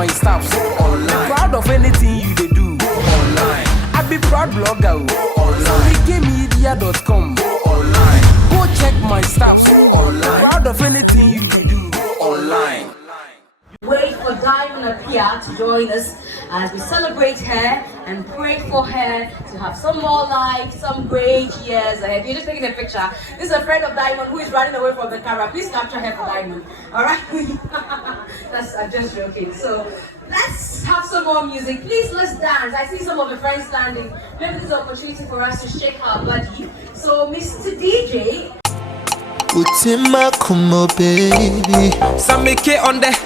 my stuffs online. Proud of anything you they do online. I be proud blogger online. SammyKaymedia.com online. Go check my stuffs online. Proud of anything you they do online. Wait for Diamond Appiah to join us as we celebrate her and pray for her to have some more life, some great years ahead. You're just taking a picture. This is a friend of Diamond who is running away from the camera. Please capture her for Diamond. Alright? I'm just joking. So let's have some more music. Please, let's dance. I see some of the friends standing. Maybe this is an opportunity for us to shake our body. So Mr. DJ. Utima kumo baby. SammyKay on the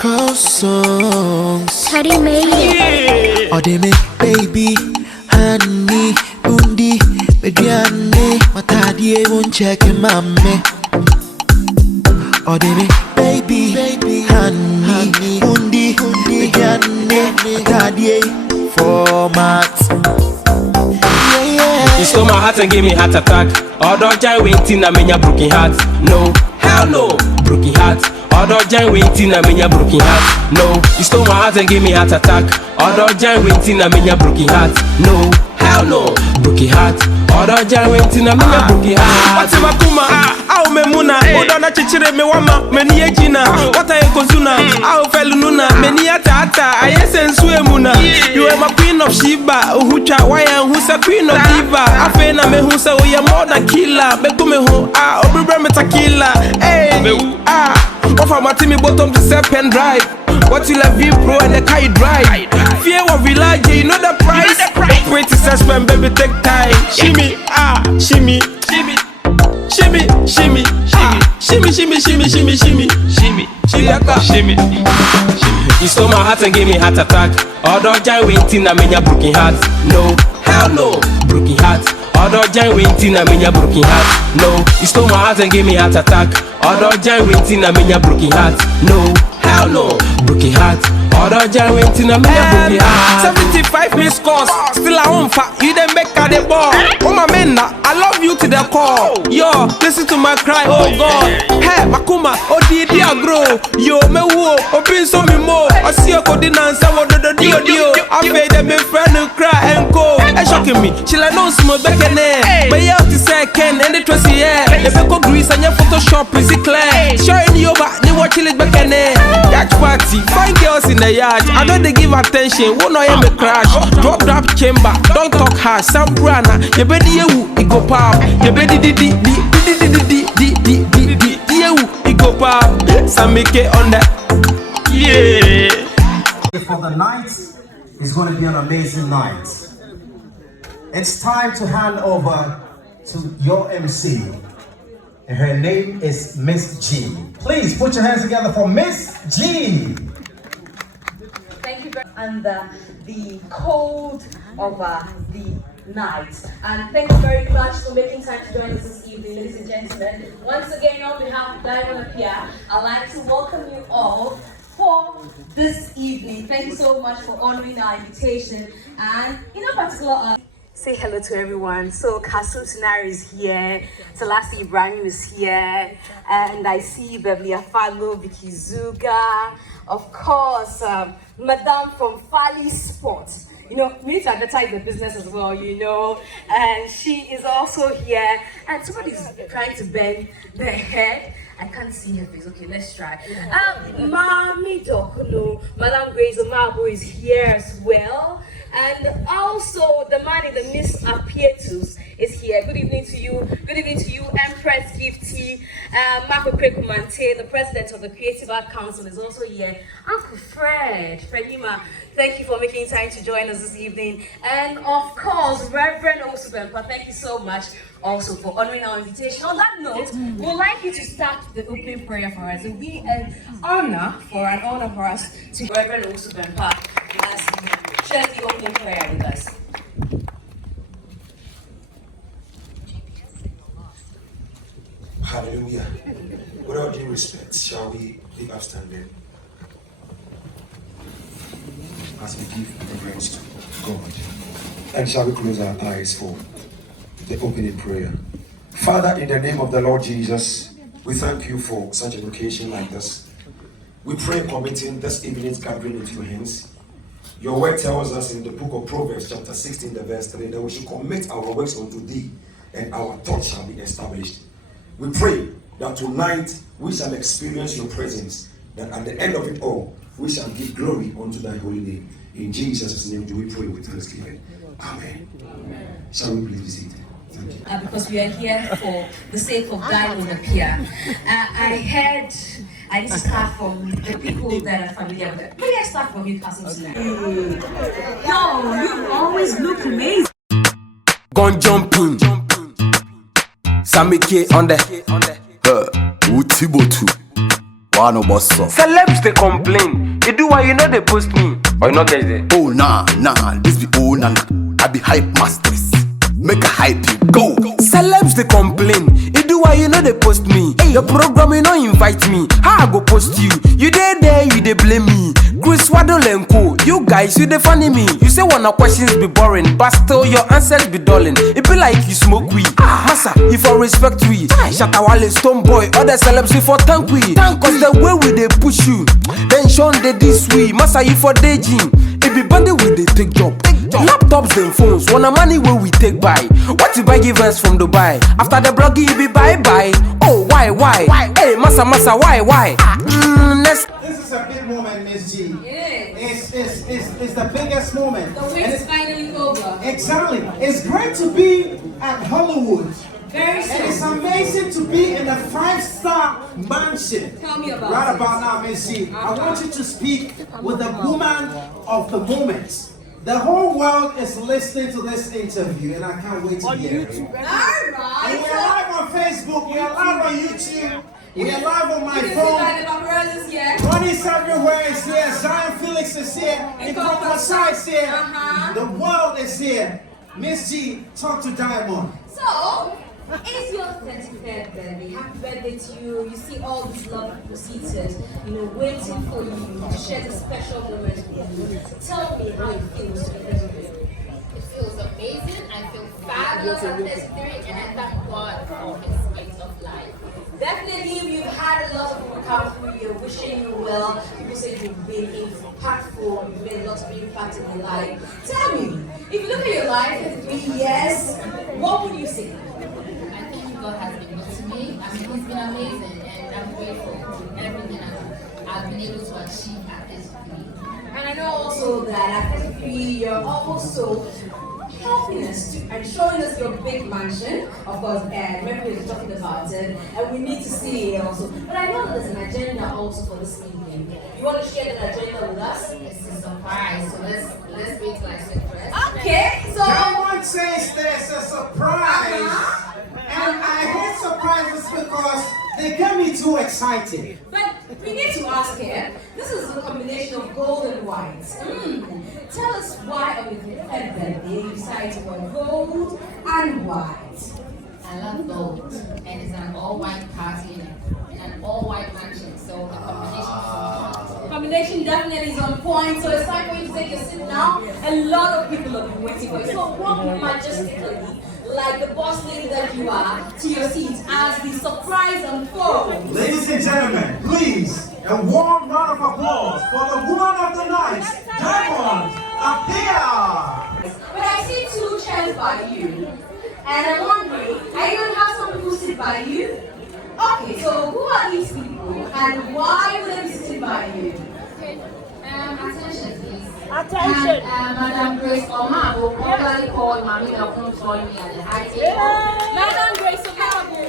Call songs. How do you make it? Oh, they make baby, honey, undi, mediane, matadie won't check him, mamma. Oh, they make baby, honey, undi, mediane, matadie, format. You stole my heart and gave me heart attack. Although giant waiting, I mean your broken heart. No, hell no, broken heart. Although giant waiting, I mean your broken heart. No, you stole my heart and gave me heart attack. Although giant waiting, I mean your broken heart. No, hell no, broken heart. Although giant waiting, I mean your broken heart. What's my kuma? Au me muna. Odona chichire me wama. Meni ejina. Wata ekozuna. Au felununa. Meni ata. Ayesen suwe muna. You are my queen of Sheba. Uhucha waya who's a queen of diva. Afena me who's a oya more than killer. Bekume ho. Obibre me takila. Hey. Offer my team bottom to set pen drive. What you love you pro and the car you drive. Fear of village, you know the price. Pretty suspend, baby, take time. Shimmy, shimmy, shimmy, shimmy, shimmy, shimmy, shimmy, shimmy, shimmy, shimmy, shimmy, shimmy, shimmy. You stole my heart and gave me heart attack. Although giant waiting, I mean your broken heart. No, hell no, broken heart. Although giant waiting, I mean your broken heart. No, you stole my heart and gave me heart attack. Although giant waiting, I mean your broken heart. No, hell no, broken heart. Although giant waiting, I mean your broken heart. 75 missed calls, still I won't fat. You didn't make a the ball. Oh my man, I love you to the core. Yo, listen to my cry, oh God. Hey, Makuma, oh Didi grow. Yo, me wo, oh pin so me mo. I see a codina and someone do dio. I made them in friend who cry and go. It's shocking me. She like no small back in there. But you have to say Ken and the trusty air. The Beko Grease and your Photoshop is clear. Showing you back, they watch it back in there. Yacht party, find girls in the yard. I know they give attention, won't know me crash. Drop chamber, don't talk harsh. Some brana, you better you, it go pop. You better it go pop. SammyKay on that. Yeah. For the night is going to be an amazing night. It's time to hand over to your MC. And her name is Miss G. Please put your hands together for Miss G. Thank you very much. Under the cold of the night. And thank you very much for making time to join us this evening, ladies and gentlemen. Once again, on behalf of Diamond Appiah, I'd like to welcome you all for this evening. Thank you so much for honoring our invitation. And in a particular, say hello to everyone. So Kasum Sinari is here, Selassie Ibrahim is here, and I see Beverly Afalo, Vicky Zuga, of course, Madame from Fali Sports. You know, we need to advertise the business as well, you know, and she is also here, and somebody's trying to bend their head. I can't see her face. Okay, let's try. Maame Dokono, Madame Grace Omabo is here as well. And also the man in the Miss Appiah is here. Good evening to you. Good evening to you, Empress Gifty. Marco Prekumante, the president of the Creative Art Council, is also here. Uncle Fredyma, thank you for making time to join us this evening. And of course, Reverend Osubempa, thank you so much also for honoring our invitation. On that note, we'd like you to start the opening prayer for us. It will be an honor for us to Reverend Osubempa as he shares the opening prayer with us. Hallelujah. With all due respect, shall we be upstanding as we give reverence to God? And shall we close our eyes for the opening prayer? Father, in the name of the Lord Jesus, we thank you for such an occasion like this. We pray committing this evening's gathering into your hands. Your word tells us in the book of Proverbs, chapter 16, the verse 3, that we should commit our works unto thee, and our thoughts shall be established. We pray that tonight we shall experience your presence, that at the end of it all, we shall give glory unto thy holy name. In Jesus' name do we pray with thanksgiving. Amen. Amen. Shall we please be seated? Thank you. Because we are here for the sake of Diamond Appiah. I heard I need to start from the people that are familiar with it. Maybe I start from you, Cousin tonight. Yo, you always look amazing. Gun jumping. SammyKay on the Utibotu. One boss. celebs they complain. You do why you know they post me. Or you not get it? Oh nah, this be oh nah. I be hype masters. Make a hype you go. Celebs they complain. You do why you know they post me. Your program you know invite me. How I go post you? You there, you they blame me. Chris Waddle and Co. You guys, you they funny me. You say one of questions be boring, but still your answers be dulling. It be like you smoke weed. Massa, if I respect we. Shatawale, Stone Boy, other celebs if for thank we. Cause the way we they push you. Then Sean they this we. Massa, you for daydream. It be bandy with they take job. Laptops and phones, want a money where we take buy. What you buy give us from Dubai? After the blogging you be bye. Oh why? Hey massa why? Next. This is a big moment, Miss G. It It's the biggest moment. The wait is finally over. Exactly. It's great to be at Hollywood. Very soon. And it's amazing to be in a 5-star mansion. Tell me about Right it. about now, Miss G. I want you to speak with the woman of the moment. The whole world is listening to this interview, and I can't wait to hear it. And we are live on Facebook, we are live on YouTube, we are live on my phone. Ronnie's everywhere is here, Zion Felix is here, Nicole is here, the world is here. Miss G, talk to Diamond. So, it's your 33rd birthday. Happy birthday to you. You see all these lovely people seated, waiting for you to share this special moment with you. Tell me how it feels to be 33. It feels amazing. I feel fabulous at 33, and I thank God for His gift of life. Definitely, you've had a lot of people come through. You're wishing you well. People say you've been impactful. You've made a lot of impact in your life. Tell me, if you look at your life in 3 years, what would you say? God has been good to me. I mean, He's been amazing, and I'm grateful for everything I've been able to achieve at this point. And I know also that at 33, you're also helping us and showing us your big mansion. Of course, Mary is talking about it, and we need to see it also. But I know that there's an agenda also for this evening. You want to share that agenda with us? It's a surprise, so let's wait till I say first. Okay, so Someone says there's a surprise. And I hate surprises because they get me too excited. but we need to ask here, this is a combination of gold and white. Tell us why on your 33rd birthday you decided to wear gold and white. I love gold, and it's an all-white party in an all-white mansion, so the Combination definitely is on point, so it's time for you to take your seat now. A lot of people have been waiting for you. So walk majestically, like the boss lady that you are, to your seat as the surprise unfolds. Ladies and gentlemen, please, a warm round of applause for the woman of the night, Diamond Appiah. But I see 2 chairs by you, and I'm wondering, are you going to have some people sit by you? Okay, so who are these people, and why would they be sitting by you? attention please. Attention! And Madam Grace Omabo, popularly called Maame Dokono Fredyma at the high table. Madam Grace Omabo.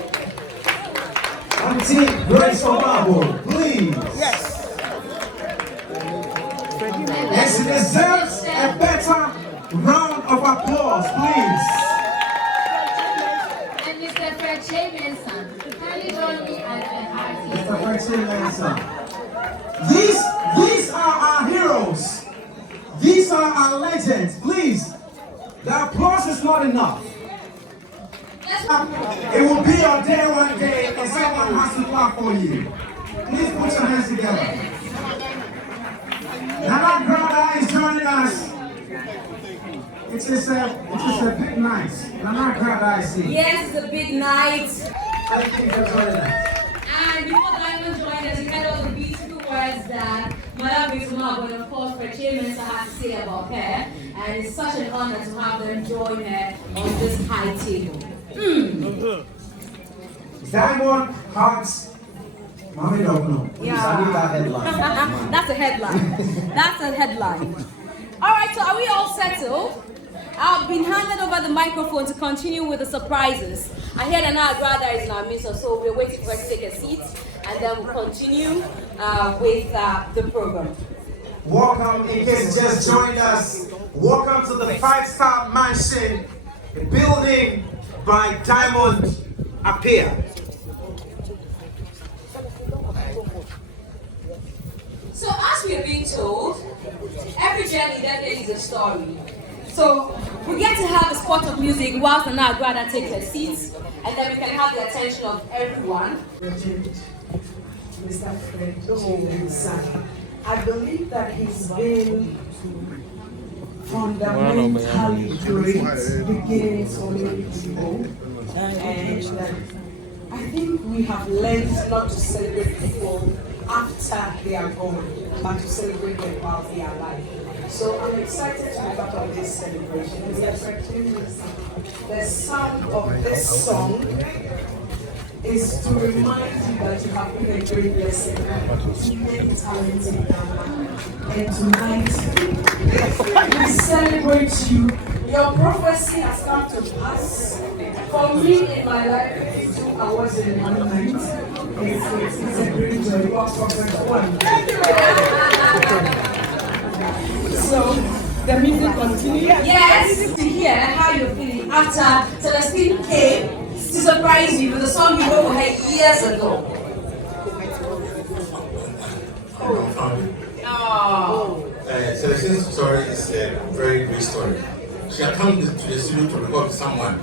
Auntie Grace Omabo, please. Yes. And she deserves a better round of applause, please. And Mr. Fredyma Manson, kindly join me at the high table. Mr. Fredyma Manson. These are our heroes. These are our legends. Please, the applause is not enough. It will be your day one day, and someone has to clap for you. Please put your hands together. Nana Grada is joining us. It is a big night. Nana Grada is here. Yes, it's a big night. Thank you for joining us. And before Diamond joined us, you heard all the beautiful words with Mark, and of course, for Chairman, I have to say about her. And it's such an honor to have them join her on this high table. Diamond Hearts. Maame Dokono. Yeah. That's a headline. That's a headline. All right, so are we all settled? I've been handed over the microphone to continue with the surprises. I hear that now brother is in our midst, so we're waiting for her to take a seat, and then we'll continue with the program. Welcome, in case you just joined us. Welcome to the 5-star mansion, building by Diamond Appiah. So as we are being told, every journey definitely is a story. So we get to have a spot of music whilst the now brother take her seats, and then we can have the attention of everyone. Mr. Fredyma, I believe that he's been fundamentally great beginning so many people, and I think we have learned not to celebrate people after they are gone, but to celebrate them while they are alive. So I'm excited to be part of this celebration. The sound of this song is to remind you that you have been a great blessing to many talented people. And tonight, we celebrate you. Your prophecy has come to pass. For me in my life, 2 hours in one night. It's a great joy. You are prophet one. So, the music continues. Yes, to hear how you're feeling after Celestine came to surprise you with a song you wrote for her years ago. Celestine's story is a very great story. She had come to the studio to record with someone.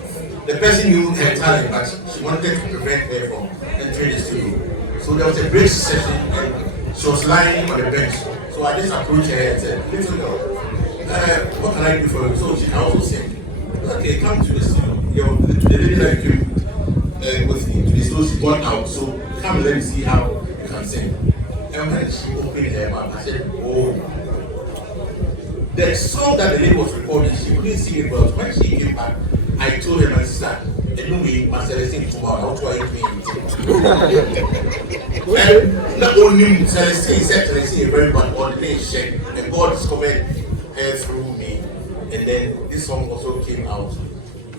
The person knew her talent, but she wanted to prevent her from entering the studio. So there was a break session and she was lying on the bench. So I just approached her and said, "Little girl, what can I do for you?" So she can also sing. Okay, come to the studio. The lady that came with me to the studio, she got out. So come and let me see how you can sing. And when she opened her mouth, I said, "Oh." The song that the lady was recording, she couldn't sing it well. When she came back, I told her, "My sister, and not only Celestine said Celestine a very bad ordination, and God discovered her through me. And then this song also came out,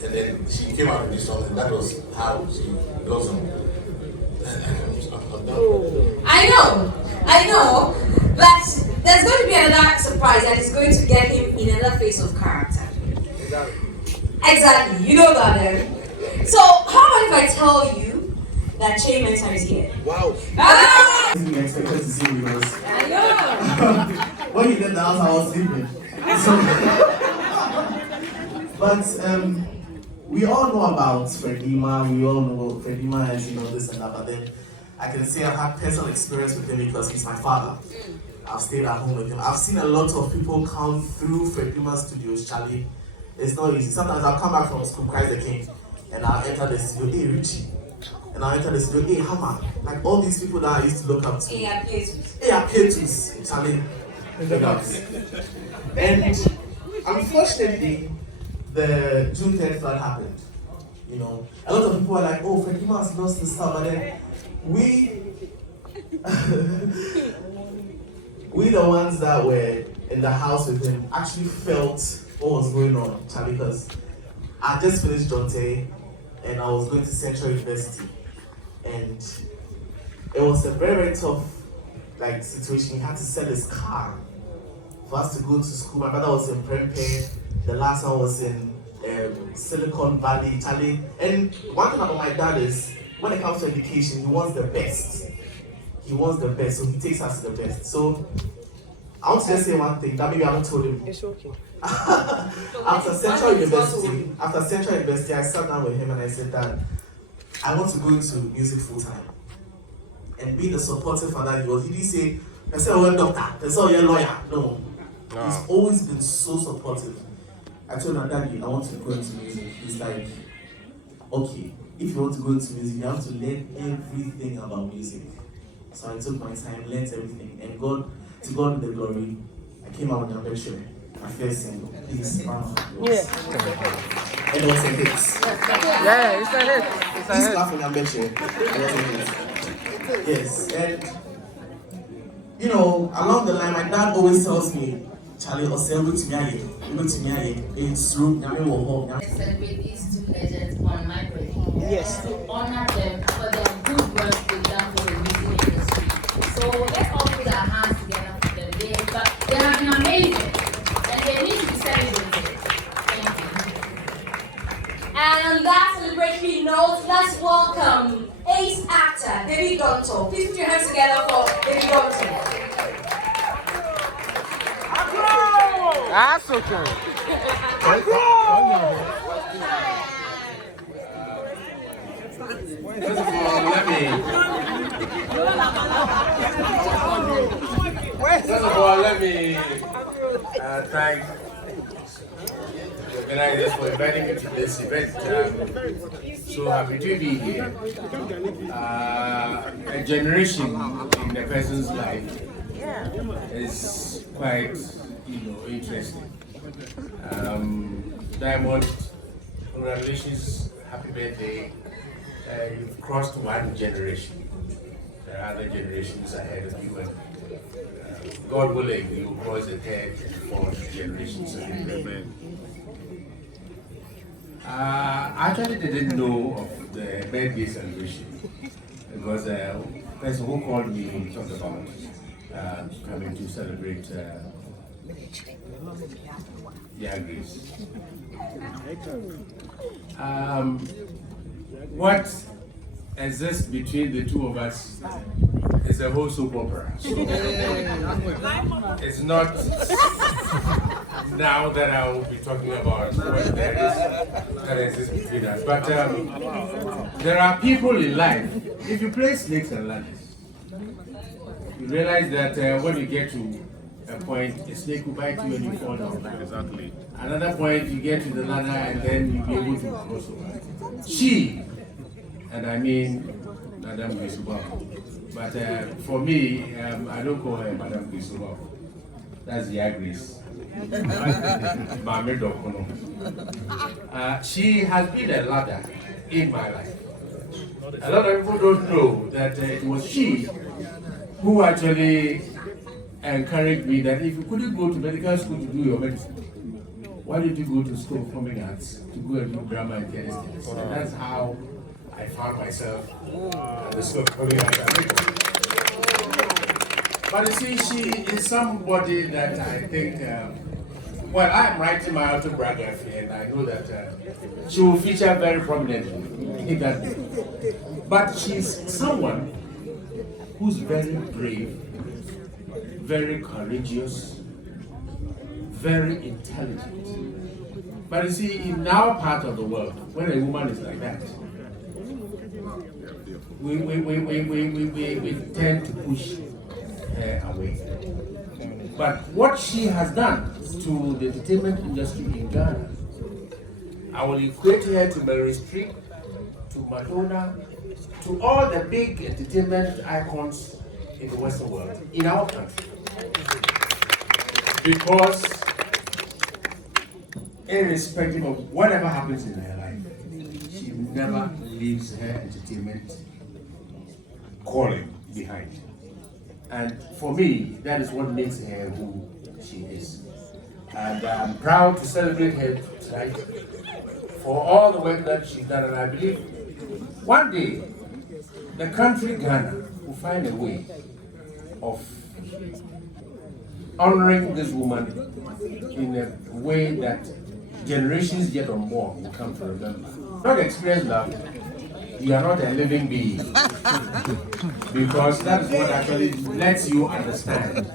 and then she came out with this song, and that was how she blossomed. I know, but there's going to be another surprise that is going to get him in another phase of character. Exactly, you know that then. So, how about if I tell you that Che Mentor is here? Wow. Ah! I didn't expect to see you guys. I know. When you left the house, I was sleeping. But we all know about Fredyma. We all know Fredyma has, this and that. But then I can say I've had personal experience with him because he's my father. I've stayed at home with him. I've seen a lot of people come through Fredyma Studios, Charlie. It's not easy. Sometimes I'll come back from school, Christ the King, and I'll enter the studio, "Hey Richie," and I'll enter the studio, "Hey Hammer," like all these people that I used to look up to. Hey Appiah, Charlie. And unfortunately, the June 3rd flood happened. A lot of people were like, "Oh, Fredyma has lost his stuff," but then we the ones that were in the house with him actually felt what was going on, Charlie, because I just finished Jonte and I was going to Central University, and it was a very, very tough situation. He had to sell his car for us to go to school. My brother was in Prempeh, the last one was in Silicon Valley, Charlie. And one thing about my dad is, when it comes to education, he wants the best. He wants the best, so he takes us to the best. So I want to just say one thing that maybe I haven't told him. It's okay. After Central University, I sat down with him and I said that I want to go into music full time and be the supportive father he was. He didn't say, "I said, oh, you're a doctor, I said, oh, you're a lawyer." No. He's always been so supportive. I told him, "Daddy, I want to go into music." He's like, "Okay, if you want to go into music, you have to learn everything about music." So I took my time, learned everything, and God to God be the glory. I came out with a picture, my first single, Peace. Yeah. And it was a hit. Yeah, it's a hit. It's a Peace hit. laughing and picture. It was a hit. Yes, and you know, along the line, my dad always tells me, Charlie, it's true. Celebrate these two legends on my birthday. Yes. To honor them for their good work they've done for the music industry. So let's all put our hands together for them. They have been amazing and they need to be celebrated. Thank you. And on that celebratory note, let's welcome ace actor David Gonto. Please put your hands together for David Gonto. That's okay. First of all, let me thank the organizers for inviting me to this event. So happy to be here. A generation in a person's life is quite, interesting. Diamond, congratulations, happy birthday. You've crossed one generation. There are other generations ahead of you, and God willing, you'll cross the third and fourth generations ahead. I actually didn't know of the birthday celebration because the person who called me talked about coming to celebrate Grace. What exists between the two of us is a whole soap opera. So it's not now that I will be talking about what there is that exists between us. But there are people in life, if you play snakes and ladders, you realize that when you get to a point, a snake will bite you and you fall down. Exactly. Another point, you get to the ladder and then you'll be able to cross over. She, and I mean Madame Grisubao, but for me, I don't call her Madame Grisubao. That's Grace. Maame Dokono. She has been a ladder in my life. A lot of people don't know that it was she who actually encouraged me that if you couldn't go to medical school to do your medicine, why did you go to school of performing arts to go and do drama and tennis? And that's how I found myself at the school of performing arts. But you see, she is somebody that I think, well, I'm writing my autobiography and I know that she will feature very prominently in that book. But she's someone who's very brave, very courageous, very intelligent. But you see, in our part of the world, when a woman is like that, we tend to push her away. But what she has done to the entertainment industry in Ghana, I will equate her to Meryl Streep, to Madonna, to all the big entertainment icons in the Western world, in our country. Because irrespective of whatever happens in her life, she never leaves her entertainment calling behind. And for me, that is what makes her who she is. And I'm proud to celebrate her tonight for all the work that she's done. And I believe one day, the country Ghana will find a way of honoring this woman in a way that generations yet unborn will come to remember. Not experience love. You are not a living being. Because that's what actually lets you understand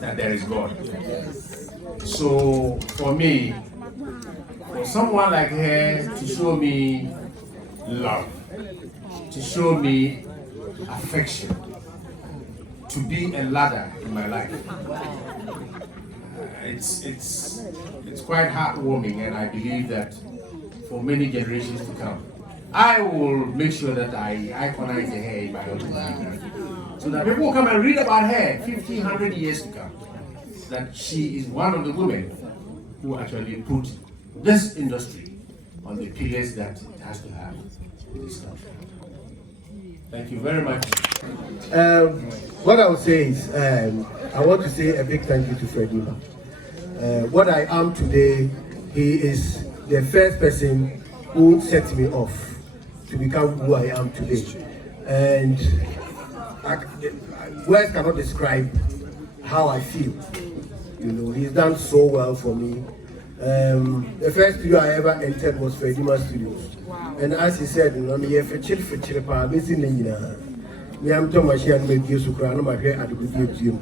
that there is God. So for me, for someone like her to show me love, to show me affection, to be a ladder in my life, it's quite heartwarming, and I believe that for many generations to come, I will make sure that I iconize her in my autobiography So that people will come and read about her 1,500 years to come. That she is one of the women who actually put this industry on the pillars that it has to have in this country. Thank you very much. What I would say is, I want to say a big thank you to Fredyma. What I am today, he is the first person who set me off to become who I am today. And words cannot describe how I feel. You know, he's done so well for me. The first studio I ever entered was Fredyma Studios. Wow. And as he said, you know, I'm here for chill, I'm Thomas and make you Sukran, my hair at the good gym.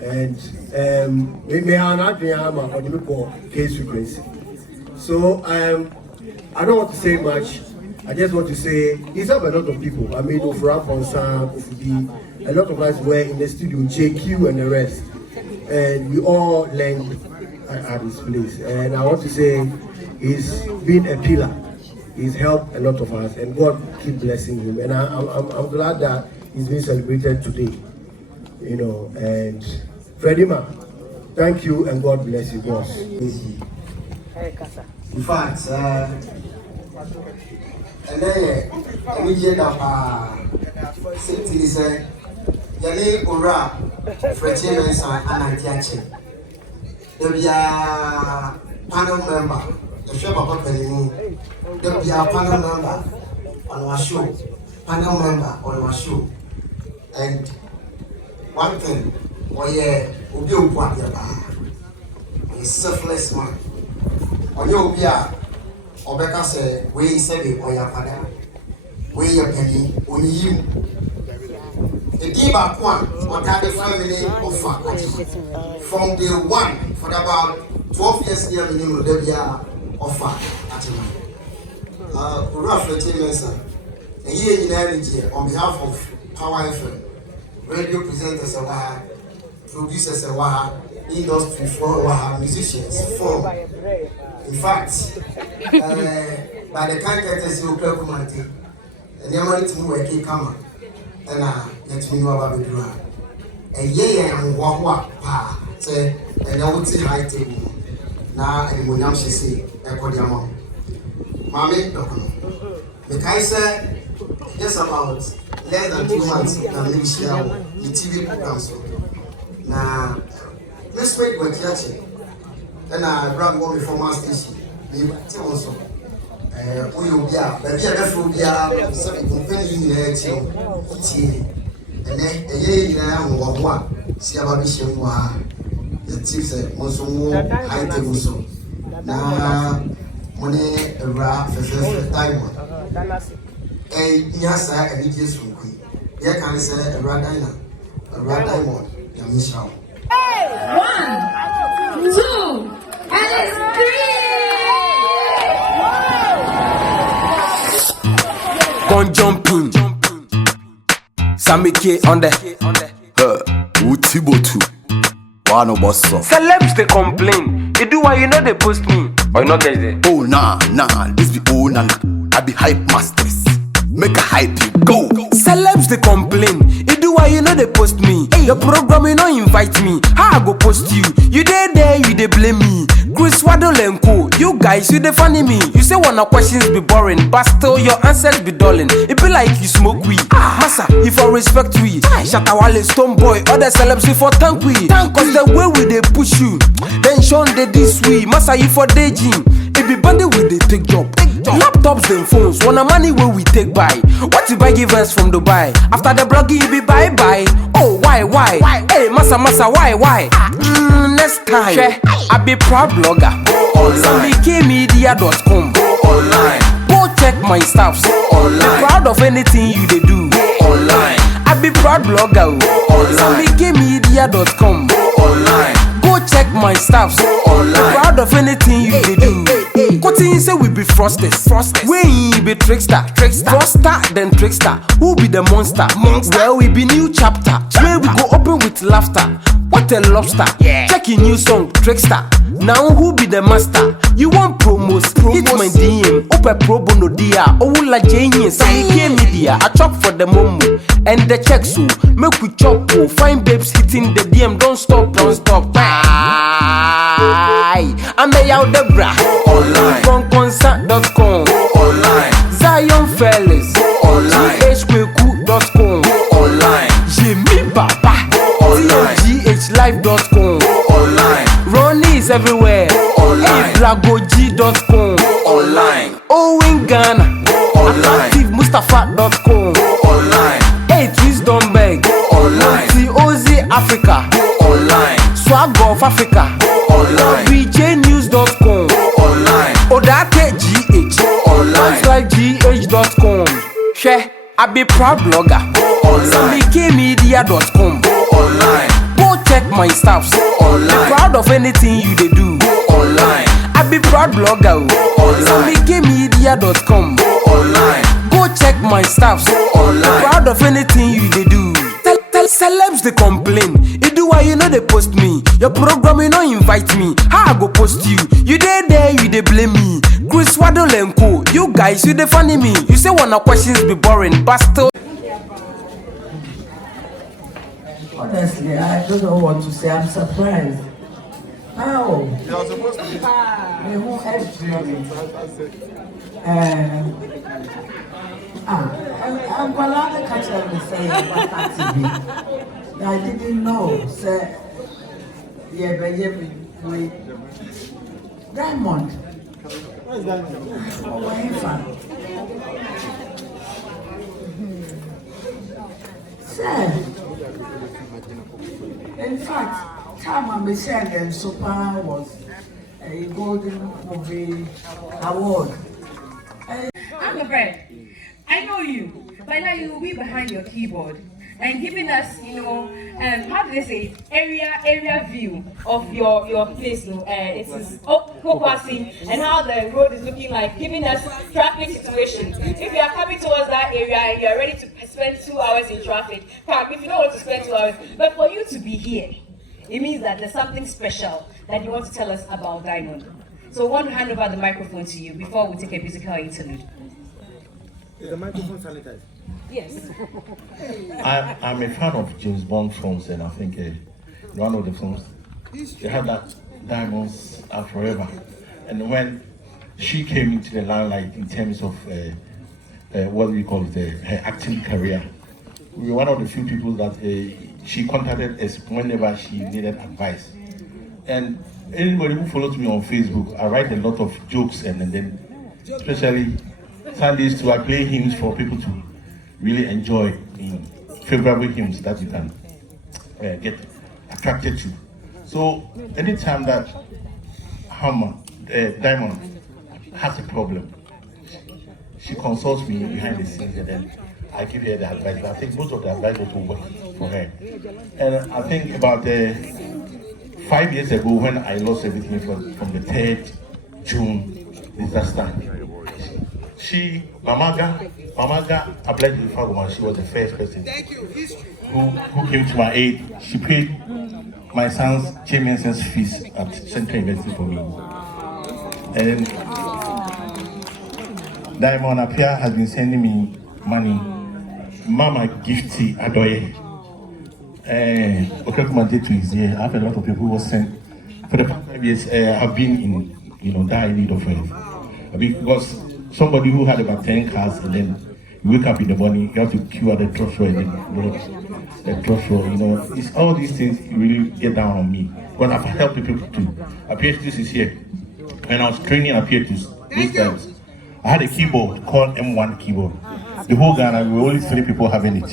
And me not on the case frequency. So I don't want to say much. I just want to say it's up a lot of people. I mean, Ofra, a lot of us were in the studio, JQ and the rest. And we all learned at his place. And I want to say he's been a pillar. He's helped a lot of us, and God keep blessing him. And I'm glad that he's been celebrated today. You know, and Fredyma, thank you and God bless you, boss. In fact, and then we get up city say Yale Ura Fredyma and Antiachi. There be a panel member, the shop of Penny. There be a panel member on our show, panel member on our show. And one thing, a selfless man. On your beer, Obeka say, we say, or your father, we your penny, only you. The Diba one, what had the family offer from day one for about 12 years here in Libya offer at him. Roughly 10 years, a year in energy on behalf of Power FM, radio presenters, producers, industry for musicians for. In fact, by the kind that is your community, and the money to work in Kama, and let me know about the drug. A year and walk, say, and I would say high table. Now, and when I'm say, a Kodiamon. Maame Dokono. The Kaiser, just about less than 2 months, can leave share the TV programs. Now, let's wait for catching. And I grab one before my station. You tell us. We will be up, but we are definitely be up. Something compelling in the and then a year and one. See about this young one. The tips at Monsomo, high table so. Now, money a rap for Diamond. And yes, I need this from Queen. Here can I say a rat Diamond, Yamisha. 1, 2, and it's 3. Gon' jumping. SammyKay on the Utibotu. One of us. Celebs they complain. You do why you know they post me. Or you not get it? Oh nah, this be old and I be hype masters. Make a hype you go. Celebs they complain. You do why you know they post me. Hey, your program you know invite me. How I go post you? You there, you they blame me. Chris Waddle and Co. You guys, you they funny me. You say one of questions be boring, but still your answers be dulling. It be like you smoke weed. Massa, if I respect we. Shatawale, Stone Boy, other celebs for thank we. Cause the way we they push you. Then Sean they this way. Massa, you for daydream. It be bandit with the take job. Laptops and phones, wanna money where we take buy. What if I give us from Dubai? After the blogging, it be bye-bye. Oh, why? Hey, massa, why? Next time, I be proud blogger. SammyKaymedia.com. Go online. Go check my stuffs. Go online. Be proud of anything you they do. Go online. I be proud blogger. Go online. SammyKaymedia.com. Go online. Go check my stuffs. Go online. Be proud of anything you they do. Continue say we be frosters. We be trickster. Froster then trickster. Who be the monster? Well, we be new chapter. Where we go open with laughter. What a lobster. Check your new song, trickster. Now who be the master? You want promos? Hit my DM. Open pro bono dia. Oh la genius. SammyKay Media. I chop for the momo. and the checks so make we chop oh. Fine babes hitting the DM, don't stop. Aye, I'm a out the bra online. From concert.com online. Zion Fellas online. hqq.com online. Jimmy Baba online. tghlive.com online. Ronnie is everywhere online. Blagog.com online. Owen Ghana online. ActiveMustafa.com online. 8 Wisdom Bank online. Ozi Africa online. Swag of Africa online. BJnews.com online. Odate GH online. GH.com. Share, I be proud blogger online. SammyKay.com online. Go check my stuffs online. Be proud of anything you they do online. I be proud blogger online. SammyKay.com online. Go check my stuffs online. Be proud of anything you they do. Tell celebs they complain. You do why you know they post me. Your program you know invite me. How I go post you? You there, you they blame me. Chris Waddle and Co. You guys, you they funny me. You say one of questions be boring, but still. Honestly, I don't know what to say. I'm surprised. How? You are supposed to be. Who helped me? I'm going to catch up and say about TV. I didn't know. Say, yeah, but wait. Diamond. What is Diamond? Oh, Sir. In fact, time I'm saying them super was a golden movie award. I'm a friend. I know you. By now you will be behind your keyboard and giving us, how do they say, area view of your place. It is focusing and how the road is looking like, giving us traffic situation. If you are coming towards that area and you are ready to spend 2 hours in traffic, if you don't want to spend 2 hours, but for you to be here, it means that there's something special that you want to tell us about Diamond. So I want to hand over the microphone to you before we take a musical interlude. Is the microphone sanitized? Yes. I'm a fan of James Bond films, and I think one of the films, they had that Diamonds Are Forever. And when she came into the limelight in terms of what we call her acting career, we were one of the few people that she contacted us whenever she needed advice. And anybody who follows me on Facebook, I write a lot of jokes, and then especially Sundays too, I play hymns for people to really enjoy, favorable hymns that you can get attracted to. So anytime that Diamond has a problem, she consults me behind the scenes, and then I give her the advice. But I think most of the advice also work for her. And I think about 5 years ago, when I lost everything from the 3rd June disaster, Mamaga Appiah, she was the first person who came to my aid. She paid my son's chairman's fees at Central University for me. And Diamond Appiah has been sending me money. Mama Gifty Adoye. Okakumajetu is here. I have a lot of people who were sent for the past 5 years. Have been in dire need of help, because somebody who had about 10 cars, and then you wake up in the morning, you have to queue at the drugstore, and then the drugstore. It's all these things really get down on me. But I've helped people too. Appiah is here. When I was training Appiah those times, I had a keyboard called M1 keyboard. The whole Ghana, we were only 3 people having it.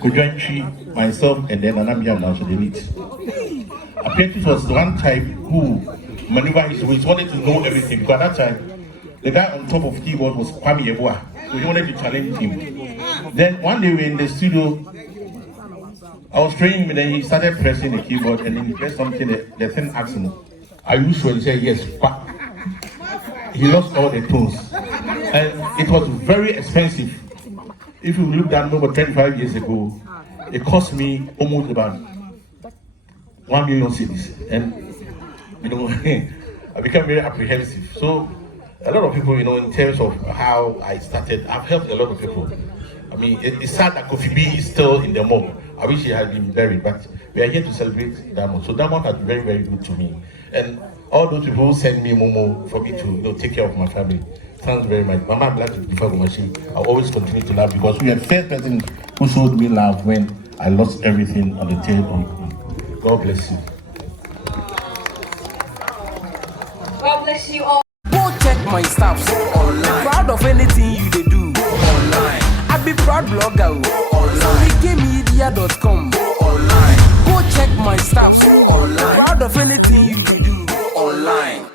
Kojontri, myself, and then Anambia now should delete. Appiah was one type who maneuvered his ways, wanted to know everything, because at that time, the guy on top of keyboard was Kwame Yeboah, so he wanted to challenge him. Then one day we were in the studio, I was training him, and then he started pressing the keyboard, and then he pressed something, the thing asked him, "Are you sure?" He said, "Yes." But he lost all the tones. And it was very expensive. If you look at over 25 years ago, it cost me almost about 1 million cedis. And I became very apprehensive. So a lot of people, in terms of how I started, I've helped a lot of people. I mean, it's sad that Kofi B is still in the mob. I wish he had been buried, but we are here to celebrate Diamond. So Diamond has been very, very good to me. And all those people who send me Momo for me to take care of my family. Thanks very much. Mama, I'm glad to be for machine. I'll always continue to love because we are the first person who showed me love when I lost everything on the table. God bless you. God bless you all. Go check my stuff online. Proud of anything you they do online. I be proud blogger online. SammyKay.com online. Go check my stuff online. Proud of anything you they do online.